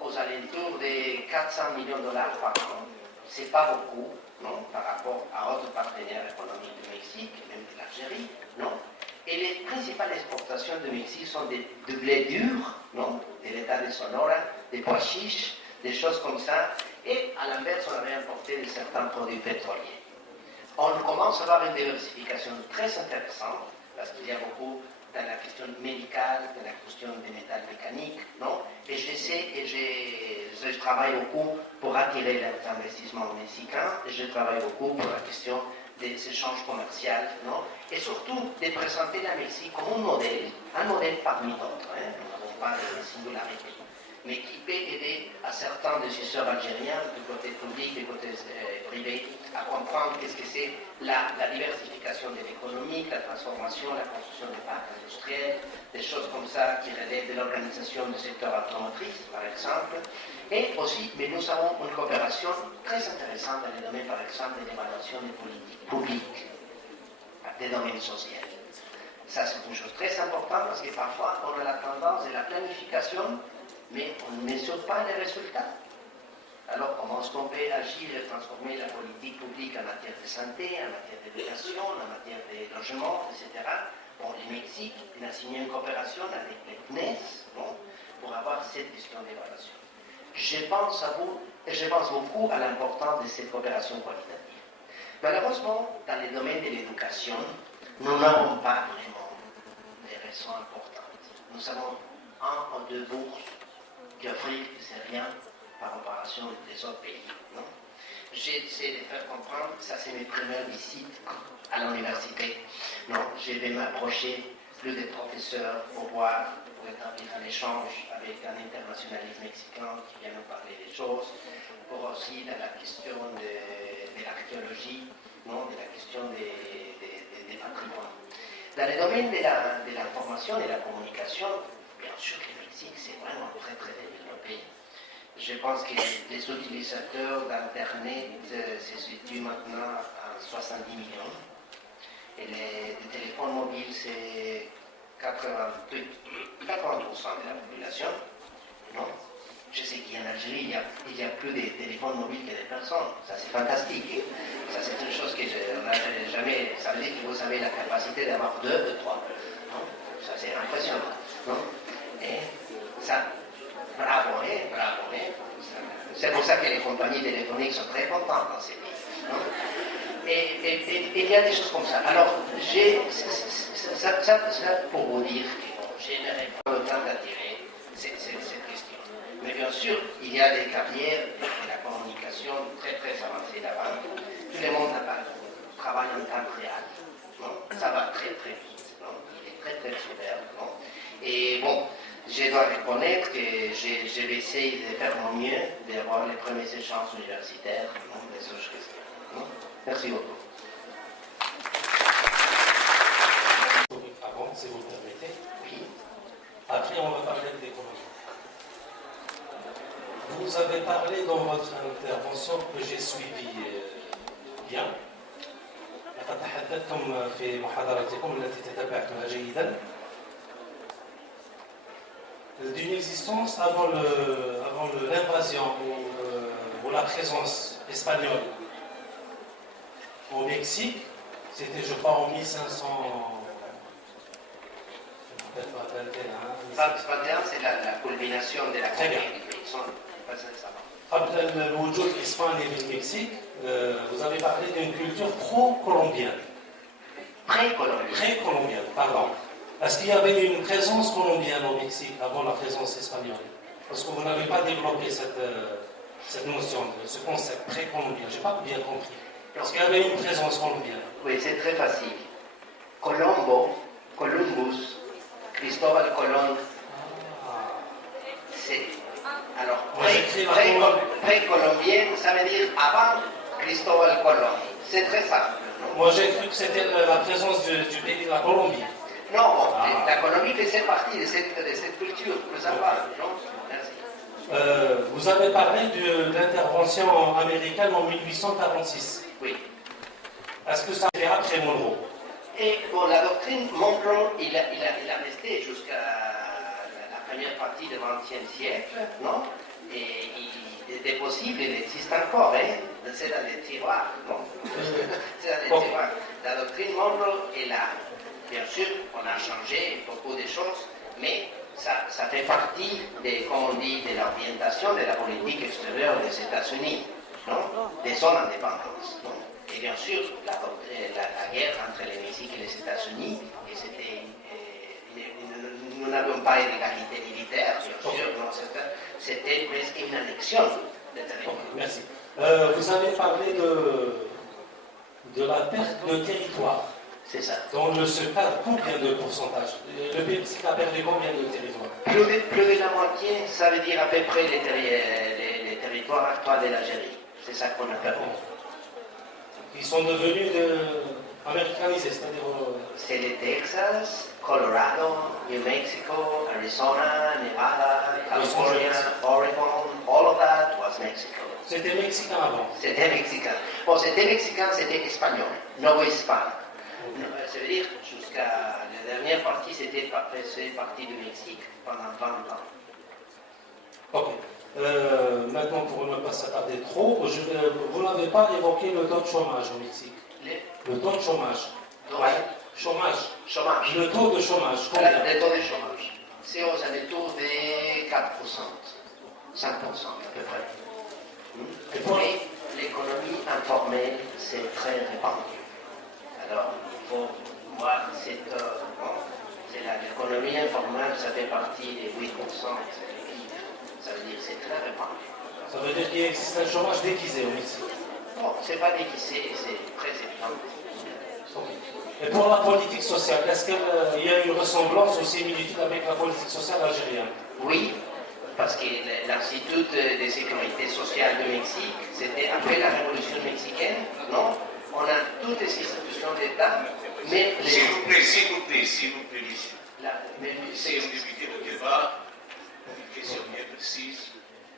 aux alentours de 400 millions de dollars par an. Ce n'est pas beaucoup, non, par rapport à d'autres partenaires économiques du Mexique, même de l'Algérie, non. Et les principales exportations du Mexique sont de blé dur, non, de l'état de Sonora, des pois chiches, des choses comme ça. Et à l'inverse, on avait importé de certains produits pétroliers. On commence à avoir une diversification très intéressante, parce qu'il y a beaucoup dans la question médicale, dans la question des métals mécaniques, non? Et je sais, et je travaille beaucoup pour attirer les investissements mexicains, et je travaille beaucoup pour la question des échanges commerciaux, non? Et surtout de présenter la Mexique comme un modèle parmi d'autres, hein? Nous n'avons pas de singularité, mais qui peut aider à certains décideurs algériens, du côté public, du côté privé, à comprendre qu'est-ce que c'est la diversification de l'économie, la transformation, la construction des parcs industriels, des choses comme ça qui relèvent de l'organisation du secteur automotrice, par exemple. Et aussi, mais nous avons une coopération très intéressante dans les domaines, par exemple, de l'évaluation des politiques publiques, des domaines sociaux. Ça, c'est une chose très importante parce que parfois, on a la tendance de la planification, mais on ne mesure pas les résultats. Alors, comment est-ce qu'on peut agir et transformer la politique publique en matière de santé, en matière d'éducation, en matière de logement, etc. Bon, le Mexique a signé une coopération avec le CNES, bon, pour avoir cette question d'évaluation. Je pense beaucoup à l'importance de cette coopération qualitative. Malheureusement, dans le domaine de l'éducation, nous n'avons pas vraiment des raisons importantes. Nous avons 1 ou 2 bourses qui offrent, c'est rien par comparaison des autres pays. Non? J'essaie de faire comprendre, ça c'est mes premières visites à l'université. Non, je vais m'approcher plus des professeurs pour voir, pour établir un échange avec un internationaliste mexicain qui vient nous parler des choses, pour aussi dans la question de l'archéologie, non, de la question des patrimoines. Dans le domaine de l'information et de la communication, bien sûr que le Mexique c'est vraiment très très développé. Je pense que les utilisateurs d'Internet se situent maintenant à 70 millions. Et les téléphones mobiles, c'est 80% de la population. Non? Je sais qu'en Algérie, il y a plus de téléphones mobiles que de personnes. Ça, c'est fantastique. Ça, c'est une chose que on n'a jamais... Ça veut dire que vous avez la capacité d'avoir 2, 3. Non? Ça, c'est impressionnant. Non? Et ça... Bravo, hein, bravo, hein. C'est pour ça que les compagnies téléphoniques sont très contentes dans ces pays. Non? Et il y a des choses comme ça. Alors, ça pour vous dire que bon, j'aimerais prendre le temps d'attirer cette question. sûr, il y a des carrières de la communication très très avancées là-bas. Tout le monde n'a pas travail en temps réel. Non? Ça va très très vite. Non? Il est très très superbe. Non? Et bon, je dois reconnaître que je vais essayer de faire mon mieux d'avoir les premiers échanges universitaires, non? Des choses que c'est. Non? Merci beaucoup. Avant, si vous le permettez. Oui. Après, on va parler de l'économie. Vous avez parlé dans votre intervention que j'ai suivi bien. لقد تحدثتم في محاضرتكم التي تتبعتها جيدا d'une existence avant l'invasion ou la présence espagnole au Mexique. C'était, je crois, en 1500. Peut-être pas 21, c'est la culmination de la Très bien. قبل الوجود الإسباني في المكسيك vous avez parlé d'une culture pro-colombienne. Pré-coloniale. Pré-colombienne, pardon. Est-ce qu'il y avait une présence colombienne au Mexique avant la présence espagnole? Parce que vous n'avez pas développé cette notion, ce concept pré-colombien. Je n'ai pas bien compris. Est-ce qu'il y avait une présence colombienne? Oui, c'est très facile. Columbus, Cristóbal Colón, c'est. Alors, pré-colombienne, ça veut dire avant Cristóbal Colón. C'est très simple. Moi, j'ai cru que c'était la présence du pays de la Colombie. Non, la Colombie faisait partie de cette culture, nous avons. Non? Merci. Vous avez parlé de l'intervention américaine en 1846. Oui. Est-ce que ça fait après Monroe? Et bon, la doctrine Monroe, il a resté jusqu'à la première partie du XXe siècle, non? Et il est possible, il existe encore, hein? C'est dans les tiroirs, non? C'est dans les tiroirs. La doctrine Monroe est là. Bien sûr, on a changé beaucoup de choses, mais ça fait partie, comme on dit, de l'orientation de la politique extérieure des États-Unis, non? De son indépendance, non? Et bien sûr, la guerre entre le Mexique et les États-Unis, et c'était, nous n'avions pas d'égalité militaire, bien sûr, non, c'était presque une annexion de territoire. Merci. Vous avez parlé de la perte de territoire. C'est ça. Dans ce cas, combien de pourcentage? Le Mexique a perdu combien de territoire? Plus de la moitié, ça veut dire à peu près les territoires actuels de l'Algérie. C'est ça qu'on a perdu. Ils sont devenus américanisés, c'est-à-dire... C'est le Texas, Colorado, New Mexico, Arizona, Nevada, California, Oregon, all of that was Mexico. C'était mexicain avant. C'était mexicain. Bon, c'était mexicain, c'était espagnol, no hispano. Ça veut dire, jusqu'à la dernière partie, c'était partie du Mexique pendant 20 ans. Ok. Maintenant, pour ne pas s'attarder trop, vous n'avez pas évoqué le taux de chômage au Mexique. Le taux de chômage. Ouais. Chômage. Chômage. Le taux de chômage, combien? Le taux de chômage. C'est aux alentours de 4%, 5% à peu près. Et puis, l'économie informelle, c'est très répandu. Alors, il faut voir l'économie informelle, ça fait partie des 8%. Ça veut dire que c'est très répandu. Ça veut dire qu'il existe un chômage déguisé au Mexique. Bon, c'est pas déguisé, c'est très évident. Et pour la politique sociale, est-ce qu'il y a une ressemblance ou similitude avec la politique sociale algérienne? Oui, parce que l'Institut de sécurité sociale du Mexique, c'était après la révolution mexicaine, non? On a toutes les institutions d'État, mais les... S'il vous plaît, monsieur. C'est un député de débat, une question bien précise,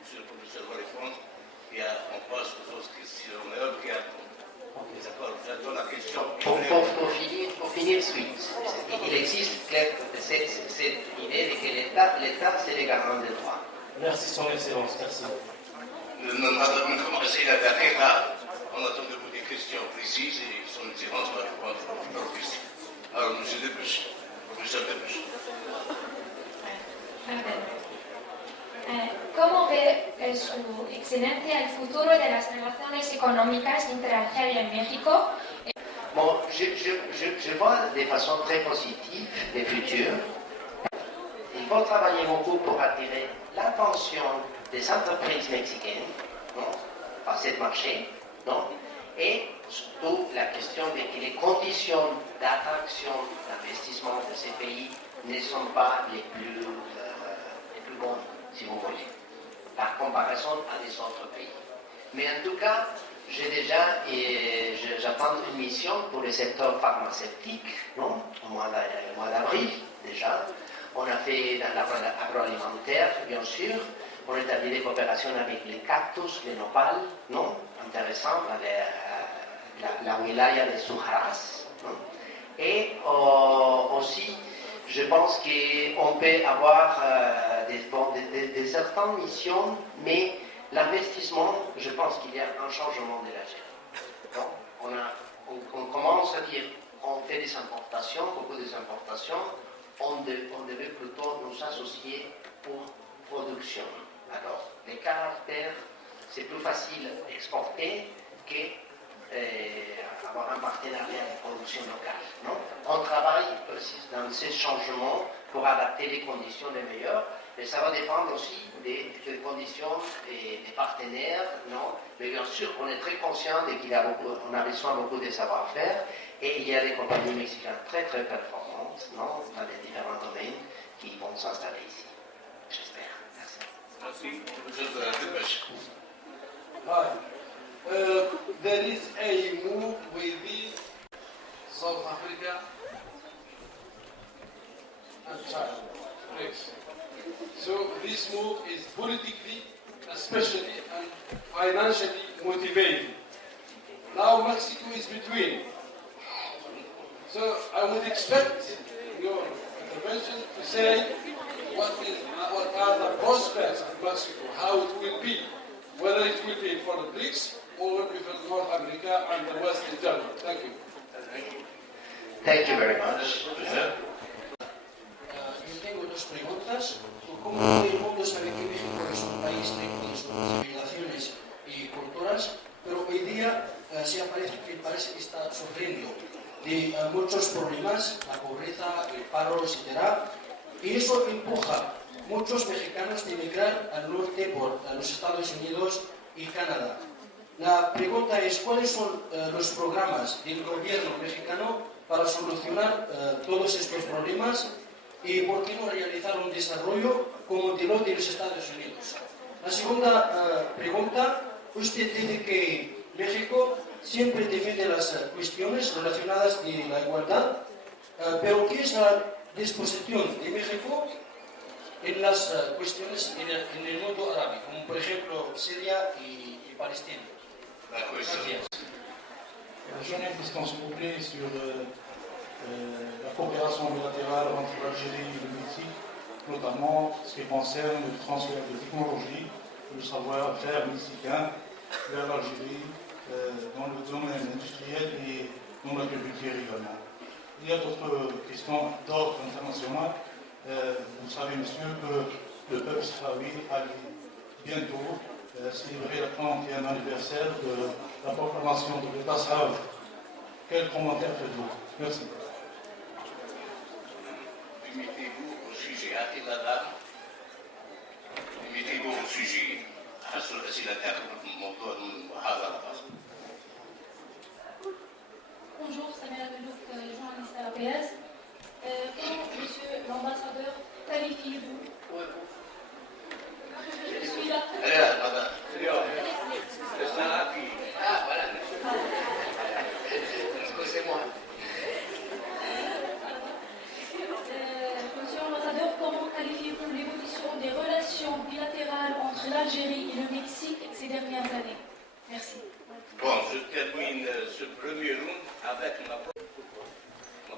monsieur le professeur va répondre, et on passe aux autres questions. D'accord, j'attends la question. Pour finir suite, il existe cette idée de que l'État c'est le garant des droits. Merci, son Excellence, merci. C'est la dernière, on attend de vous des questions précises et son Excellence va répondre aux questions. Alors, monsieur Debuche, professeur Debuche. ¿Cómo ve su excelencia el futuro de las relaciones económicas entre Argelia y México? Bon, je vois de façon très positive le futur. Il faut travailler beaucoup pour attirer l'attention des entreprises mexicaines, non, par ce marché, non, et surtout la question de que les conditions d'attraction d'investissement de ces pays ne sont pas les plus bonnes, si vous voulez, par comparaison à des autres pays. Mais en tout cas, j'attends une mission pour le secteur pharmaceutique, non, au mois d'avril déjà. On a fait dans l'agroalimentaire, bien sûr. On a établi des coopérations avec les cactus, les nopals, non, intéressant, la wilaya de Suharas. Non? Et aussi, je pense qu'on peut avoir des certaines missions, mais l'investissement, je pense qu'il y a un changement de la chaîne. On commence à dire, on fait des importations, beaucoup des importations, on devait plutôt nous associer pour production. Alors, les caractères, c'est plus facile d'exporter qu'avoir un partenariat de production locale. Non? On travaille dans ces changements pour adapter les conditions les meilleures, mais ça va dépendre aussi des conditions des partenaires. Non? Mais bien sûr, on est très conscient qu'on a besoin beaucoup de savoir-faire et il y a des compagnies mexicaines très très performantes, non, dans les différents domaines qui vont s'installer ici. J'espère. Merci. Hi. There is a move within South Africa and China. Yes. So this move is politically, especially and financially motivated. Now Mexico is between. So I would expect your intervention to say what are the prospects of Mexico, how it will be, whether it will be for the BRICS or if it's North America and the West in general. Thank you. Thank you very much. Yo tengo dos preguntas. ¿Cómo todo el mundo sabe que México es un país rico en sus civilizaciones y culturas? Pero hoy día parece que está sufriendo de muchos problemas, la pobreza, el paro, etc. Y eso empuja a muchos mexicanos de emigrar al norte por los Estados Unidos y Canadá. La pregunta es, ¿cuáles son los programas del gobierno mexicano para solucionar todos estos problemas y por qué no realizar un desarrollo como modelo de los Estados Unidos? La segunda pregunta, usted dice que México siempre defiende las cuestiones relacionadas con la igualdad, pero ¿qué es la disposición de México en las cuestiones en el mundo árabe, como por ejemplo Siria y Palestina? Gracias. J'ai une question, s'il vous plaît, sur la coopération bilatérale entre l'Algérie et le Mexique, notamment ce qui concerne le transfert de technologie, le savoir-faire mexicain vers l'Algérie dans le domaine industriel et dans l'agriculture également. Il y a d'autres questions d'ordre international. Vous savez, monsieur, que le peuple sahraoui allait bientôt célébrer le 30e anniversaire de la proclamation de l'État sahraoui. Quel commentaire faites-vous? Merci. Limitez-vous au sujet. La dame, limitez-vous au sujet. Bonjour, Samira Belouk, journaliste à l'APS. Comment, monsieur l'ambassadeur, qualifiez-vous? Je suis là. Excusez-moi. Monsieur l'ambassadeur, comment qualifiez-vous l'évolution des relations bilatérales entre l'Algérie et le Mexique ces dernières années? Merci. Bon, je termine ce premier round avec ma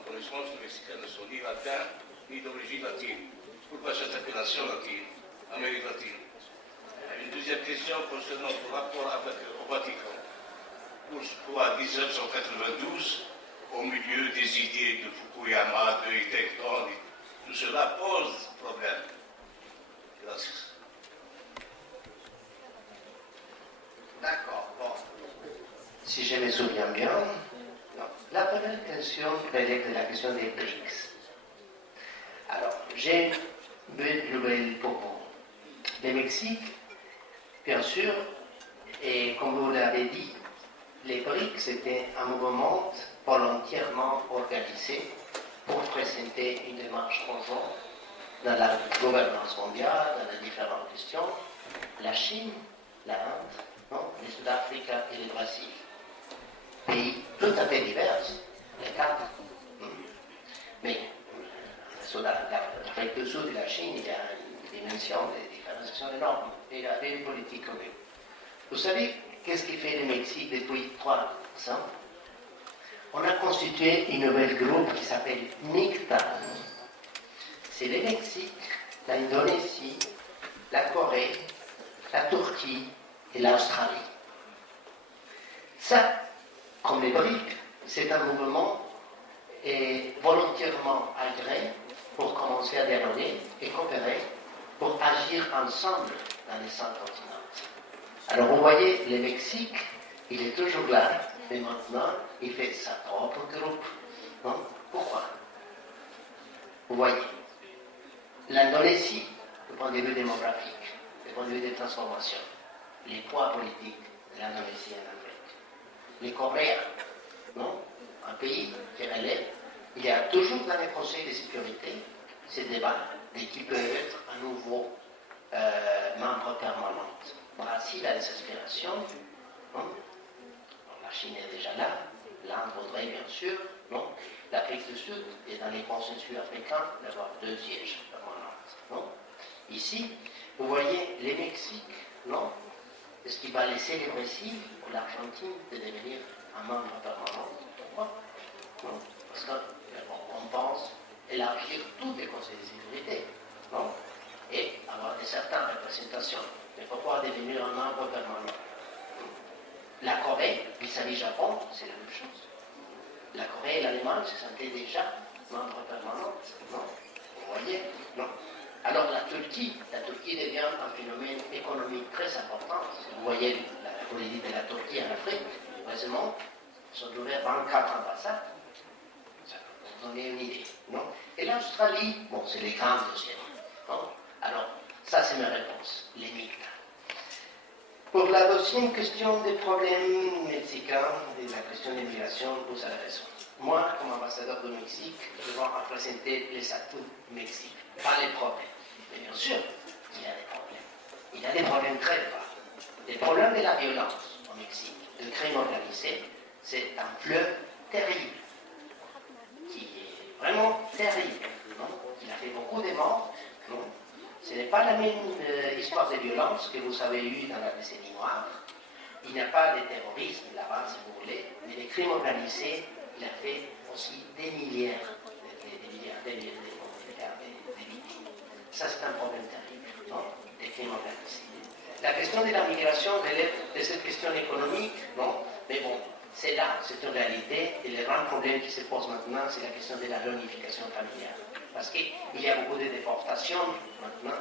connaissance mexicaine ne sont ni latins ni d'origine latine. Pourquoi cette appellation latine, Amérique latine? Une deuxième question concernant le rapport avec le Vatican. Pourquoi 1992, au milieu des idées de Fukuyama, de Hitekton, tout cela pose problème. Gracias. D'accord, bon. Si je me souviens bien, la première question relève de la question des BRICS. Alors, j'ai une bonne nouvelle pour vous. Le Mexique Bien sûr, et comme vous l'avez dit, les BRICS c'était un mouvement volontairement organisé pour présenter une démarche conjointe dans la gouvernance mondiale, dans les différentes questions. La Chine, l'Inde, le Sud-Afrique et le Brésil. Pays tout à fait divers, les quatre. Mais sur l'Afrique du Sud et la Chine, il y a une dimension de différenciation énorme. Et il y a des politiques communes. Vous savez, qu'est-ce qui fait le Mexique depuis 3 ans? On a constitué une nouvelle groupe qui s'appelle MICTA. C'est le Mexique, l'Indonésie, la Corée, la Turquie et l'Australie. Ça, comme les BRICS, c'est un mouvement volontairement agréé pour commencer à dialoguer et coopérer pour agir ensemble dans les 5 continents. Alors vous voyez, le Mexique, il est toujours là, mais maintenant, il fait sa propre groupe. Non? Pourquoi? Vous voyez, l'Indonésie, du point de vue démographique, du point de vue des transformations, les poids politiques de l'Indonésie en Afrique, les Coréens, non? Un pays qui relève, il y a toujours dans les conseils de sécurité ces débats de qui peut être un nouveau membre permanent. Brésil a des aspirations, non? La Chine est déjà là, l'Inde voudrait bien sûr, non? L'Afrique du Sud est dans les consensus africains d'avoir 2 sièges permanents, non? Ici, vous voyez les Mexiques, non? Est-ce qu'il va laisser le Brésil ou l'Argentine de devenir un membre permanent? Pourquoi? Non? Parce qu'on pense élargir tous les conseils de sécurité, non? Et avoir de certaines représentations. Mais pourquoi devenir un membre permanent? La Corée, vis-à-vis Japon, c'est la même chose. La Corée et l'Allemagne se sentaient déjà membres permanents. Non? Vous voyez? Non. Alors la Turquie devient un phénomène économique très important. Vous voyez la politique de la Turquie en Afrique, heureusement, ils ont ouvert 24 ambassades. Ça vous donne une idée. Non? Et l'Australie, bon, c'est les grands dossiers. Non? Alors, ça c'est ma réponse, les MICTA. Pour la deuxième question des problèmes mexicains et la question de l'immigration, vous avez raison. Moi, comme ambassadeur du Mexique, je dois représenter les atouts du Mexique, pas les problèmes. Mais bien sûr, il y a des problèmes. Il y a des problèmes très graves. Les problèmes de la violence au Mexique, le crime organisé, c'est un fleuve terrible, qui est vraiment terrible. Non? Il a fait beaucoup de morts. Non? Ce n'est pas la même histoire de violence que vous avez eue dans la décennie noire. Il n'y a pas de terrorisme là-bas, si vous voulez, mais les crimes organisés, il a fait aussi des milliards de victimes. Ça, c'est un problème terrible, non? Des crimes organisés. La question de la migration relève de cette question économique, non? Mais bon, c'est là, c'est une réalité, et le grand problème qui se pose maintenant, c'est la question de la réunification familiale. Parce qu'il y a beaucoup de déportations maintenant.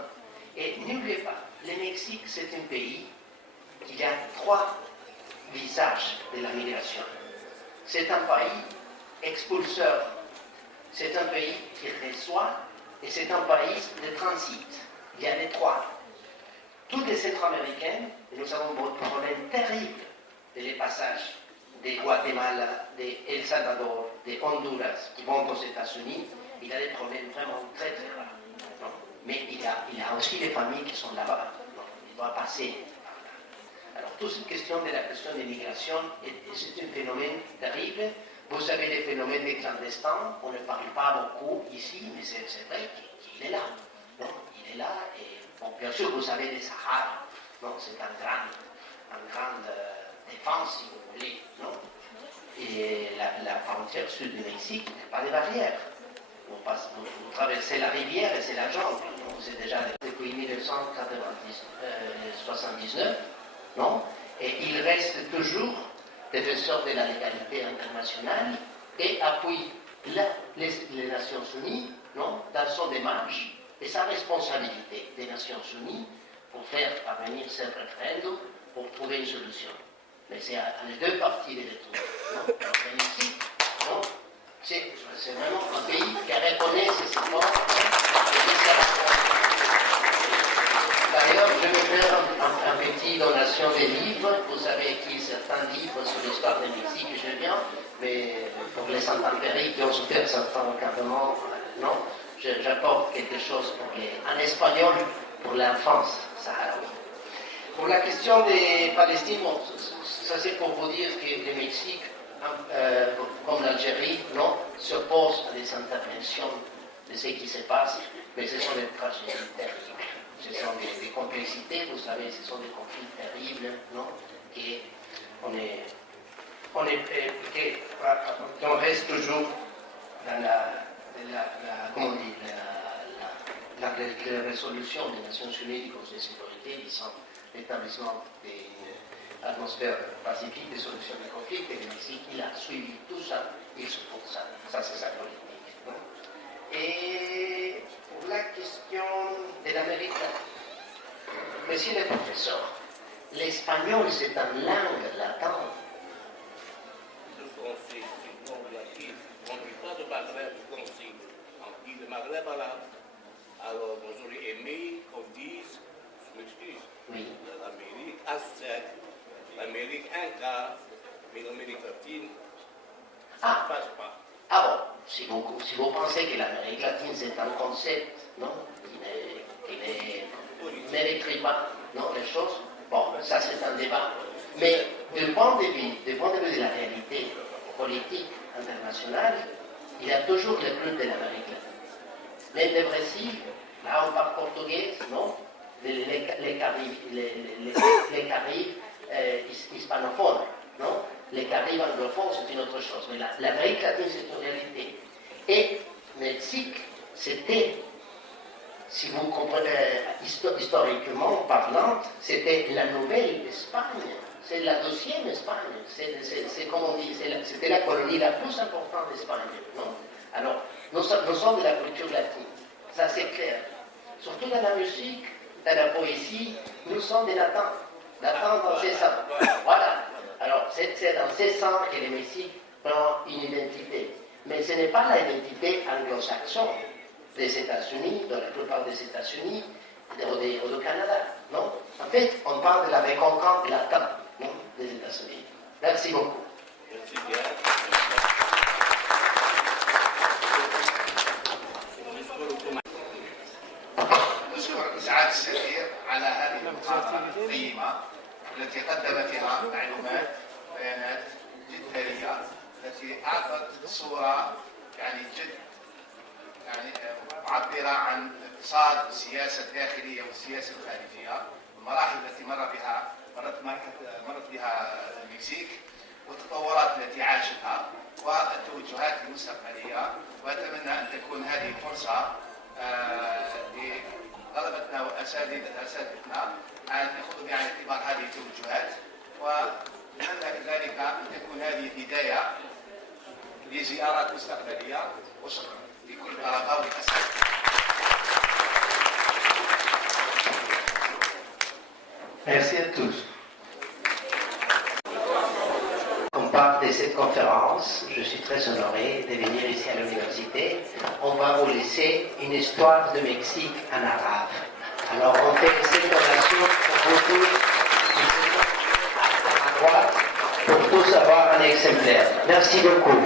Et n'oubliez pas, le Mexique, c'est un pays qui a 3 visages de la migration. C'est un pays expulseur, c'est un pays qui reçoit, et c'est un pays de transit. Il y a les 3. Tous les Centra-Américains, nous avons un problème terrible de les passages de Guatemala, de El Salvador, de Honduras, qui vont aux États-Unis. Il y a des problèmes vraiment très très graves. Non? Mais il y a aussi des familles qui sont là-bas. Il doit passer par là. Alors, toute cette question de la question de l'immigration, c'est un phénomène terrible. Vous avez les phénomènes des clandestins, on ne parle pas beaucoup ici, mais c'est vrai qu'il est là. Non? Il est là, et bon, bien sûr, vous avez les Sahara. Non? C'est une grande défense, si vous voulez. Non? Et la frontière sud du Mexique n'a pas de barrière. Vous traversez la rivière et c'est la jungle. C'est déjà depuis 1979, non? Et il reste toujours défenseur de la légalité internationale et appuie les Nations Unies, non? Dans son démarche et sa responsabilité des Nations Unies pour faire parvenir ce référendum pour trouver une solution. Mais c'est à les 2 parties de les trouver. Non? Ici, non? C'est vraiment un pays qui reconnaît ses efforts et qui se rapproche. D'ailleurs, je vais faire un petit donation des livres. Vous avez écrit certains livres sur l'histoire du Mexique, je viens, mais pour les intempéries qui ont souffert certains encadrements, non, j'apporte quelque chose en espagnol pour l'enfance saharaoui. Pour la question des Palestiniens, bon, ça c'est pour vous dire que le Mexique, comme l'Algérie, non, s'oppose à des interventions de ce qui se passe, mais ce sont des tragédies terribles. Ce sont des complicités, vous savez, ce sont des conflits terribles, non, qu'on reste toujours dans la résolution des Nations Unies du Conseil de sécurité, disant l'établissement d'une atmosphère pacifique de solution des conflits, et le Mexique, il a suivi tout ça, il se pour ça. Ça, c'est sa politique. Non? Et pour la question de l'Amérique latine, monsieur le professeur, l'espagnol, c'est une langue latente. On ne pas de Maghreb comme si on dit le Maghreb arabe. Alors, vous auriez aimé qu'on dise, je m'excuse, Oui. l'Amérique aztèque, l'Amérique inca, mais l'Amérique latine, ça ne passe pas. Ah bon, si vous pensez que l'Amérique latine c'est un concept, non, qui ne mériterait pas, non, les choses, bon, ça c'est un débat. Mais du point de vue de la réalité politique internationale, il y a toujours le plus de l'Amérique latine. Mais le Brésil, là on parle portugais, non, les Caraïbes hispanophones, non? Les Caraïbes anglophones, c'est une autre chose. Mais l'Amérique latine, c'est une réalité. Et Mexique, c'était, si vous comprenez, historiquement parlant, c'était la nouvelle Espagne. C'est la deuxième Espagne. C'est comme on dit, c'était la colonie la plus importante d'Espagne, non? Alors, nous sommes de la culture latine. Ça, c'est clair. Surtout dans la musique, dans la poésie, nous sommes des latins. Latins dans ces sangs. Voilà. Alors, c'est dans ces sangs que le Mexique prend une identité. Mais ce n'est pas l'identité anglo-saxonne des États-Unis, de la plupart des États-Unis, ou du Canada. Non? En fait, on parle de la reconquête latine, non, des États-Unis. Merci beaucoup. Merci bien. نشكر سعادة السفير على هذه المحاضرة القيمة التي قدم فيها معلومات بيانات جد ثرية التي أعطت صورة جد معبرة عن اقتصاد السياسة الداخلية والسياسة الخارجية والمراحل التي مرت بها المكسيك والتطورات التي عاشتها والتوجهات المستقبلية. وأتمنى أن تكون هذه فرصة لطلبتنا وأساتذتنا أن يأخذوا بعين الاعتبار هذه التوجهات، ونتمنى كذلك أن تكون هذه بداية لزيارات مستقبلية. وشكرا لكل الطلبة والأساتذة. Merci à tous. Comme part de cette conférence, je suis très honoré de venir ici à l'université. On va vous laisser une histoire du Mexique en arabe. Alors on fait cette donation pour vous tous, à droite, pour tous avoir un exemplaire. Merci beaucoup.